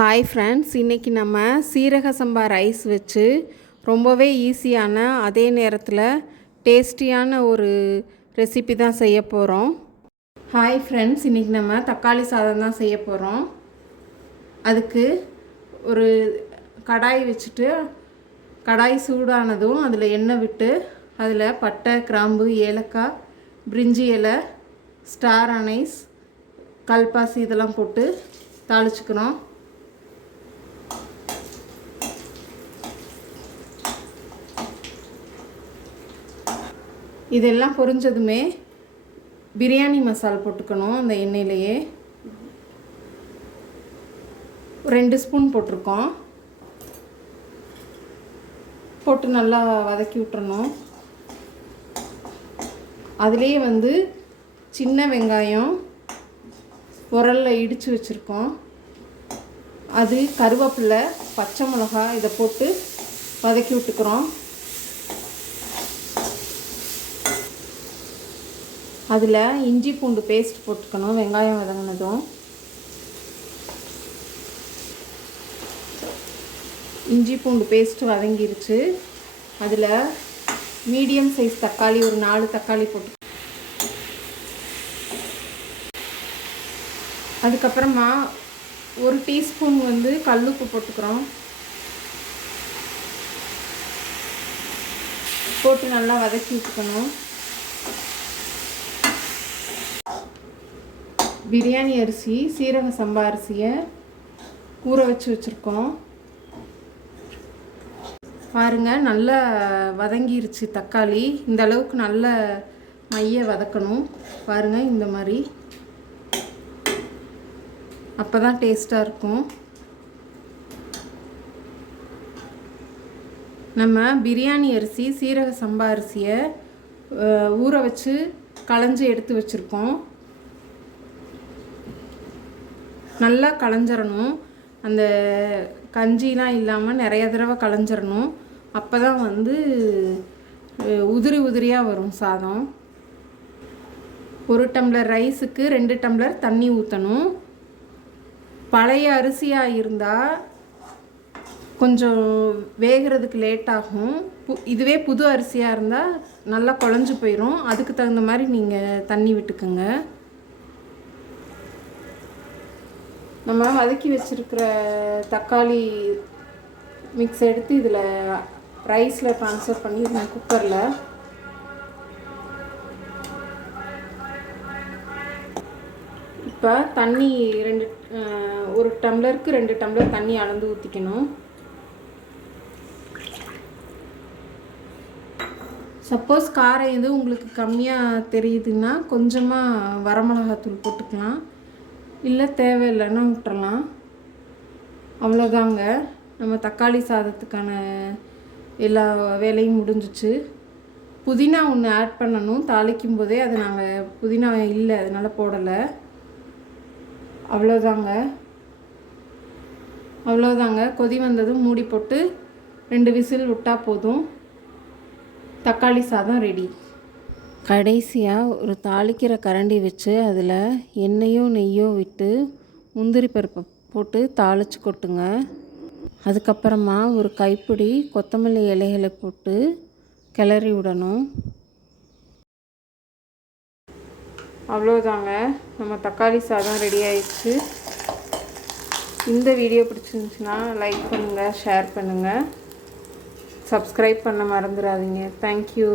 Hi friends, இன்றைக்கி நம்ம சீரக சம்பா ரைஸ் வச்சு ரொம்பவே ஈஸியான அதே நேரத்தில் டேஸ்டியான ஒரு ரெசிபி தான் செய்ய போகிறோம். ஹாய் ஃப்ரெண்ட்ஸ், இன்றைக்கி நம்ம தக்காளி சாதம் தான் செய்ய போகிறோம். அதுக்கு ஒரு கடாய் வச்சுட்டு கடாய் சூடானதும் அதில் எண்ணெய் விட்டு அதில் பட்டை, கிராம்பு, ஏலக்காய், பிரிஞ்சி இலை, ஸ்டார் அனைஸ், கல்பாசி இதெல்லாம் போட்டு தாளிச்சுக்கிறோம். இதெல்லாம் பொரிஞ்சதுமே பிரியாணி மசாலா போட்டுக்கணும். அந்த எண்ணெயிலேயே 2 ஸ்பூன் போட்டிருக்கோம். போட்டு நல்லா வதக்கி விட்டுறணும். அதுலேயே சின்ன வெங்காயம் உரலில் இடித்து வச்சுருக்கோம். அது கருவேப்பிலை, பச்சை மிளகாய் இதை போட்டு வதக்கி விட்டுக்கிறோம். அதில் இஞ்சி பூண்டு பேஸ்ட் போட்டுக்கணும். வெங்காயம் வதங்கினதும் இஞ்சி பூண்டு பேஸ்ட்டு வதங்கிருச்சு. அதில் மீடியம் சைஸ் தக்காளி ஒரு 4 தக்காளி போட்டு, அதுக்கப்புறமா 1 டீஸ்பூன் கல்லுப்பு போட்டுக்கிறோம். போட்டு நல்லா வதக்கி விட்டுக்கணும். பிரியாணி அரிசி, சீரக சம்பா அரிசியை ஊற வச்சுருக்கோம். பாருங்கள், நல்லா வதங்கிருச்சு தக்காளி. இந்த அளவுக்கு நல்ல மைய வதக்கணும். பாருங்கள், இந்த மாதிரி அப்போ தான் டேஸ்ட்டாக இருக்கும். நம்ம பிரியாணி அரிசி, சீரக சம்பா அரிசியை ஊற வச்சு களைஞ்சி எடுத்து வச்சுருக்கோம். நல்லா களைஞ்சிடணும். அந்த கஞ்சிலாம் இல்லாமல் நிறைய தடவை களைஞ்சிடணும். அப்போ தான் உதிரி உதிரியாக வரும் சாதம். 1 டம்ளர் ரைஸுக்கு 2 டம்ளர் தண்ணி ஊற்றணும். பழைய அரிசியாக இருந்தால் கொஞ்சம் வேகிறதுக்கு லேட் ஆகும். இதுவே புது அரிசியாக இருந்தால் நல்லா குழஞ்சி போயிடும். அதுக்கு தகுந்த மாதிரி நீங்கள் தண்ணி விட்டுக்குங்க. நம்ம வதக்கி வச்சுருக்கிற தக்காளி மிக்ஸ் எடுத்து இதில் ரைஸில் ட்ரான்ஸ்ஃபர் பண்ணிடுங்க. குக்கரில் இப்போ தண்ணி 1 டம்ளருக்கு 2 டம்ளர் தண்ணி அளந்து ஊற்றிக்கணும். சப்போஸ் காரம் எதுவும் உங்களுக்கு கம்மியாக தெரியுதுன்னா கொஞ்சமாக வரமிளகாத்தூள் போட்டுக்கலாம். இல்லை தேவையில்லைன்னா விட்டுறலாம். அவ்வளோதாங்க, நம்ம தக்காளி சாதத்துக்கான எல்லா வேலையும் முடிஞ்சிச்சு. புதினா ஒன்று ஆட் பண்ணணும் தாளிக்கும் போதே. அது நாங்கள் புதினா இல்லை, அதனால் போடலை. அவ்வளோதாங்க. கொதி வந்ததும் மூடி போட்டு 2 விசில் விட்டால் போதும். தக்காளி சாதம் ரெடி. கடைசியாக ஒரு தாளிக்கிற கரண்டி வச்சு அதில் எண்ணெயோ நெய்யோ விட்டு முந்திரி பருப்பை போட்டு தாளித்து கொட்டுங்க. அதுக்கப்புறமா ஒரு கைப்பிடி கொத்தமல்லி இலைகளை போட்டு கிளறி விடணும். அவ்வளோதாங்க, நம்ம தக்காளி சாதம் ரெடி ஆயிடுச்சு. இந்த வீடியோ பிடிச்சிருந்துச்சுன்னா லைக் பண்ணுங்கள், ஷேர் பண்ணுங்கள், சப்ஸ்கிரைப் பண்ண மறந்துடாதீங்க. தேங்க்யூ.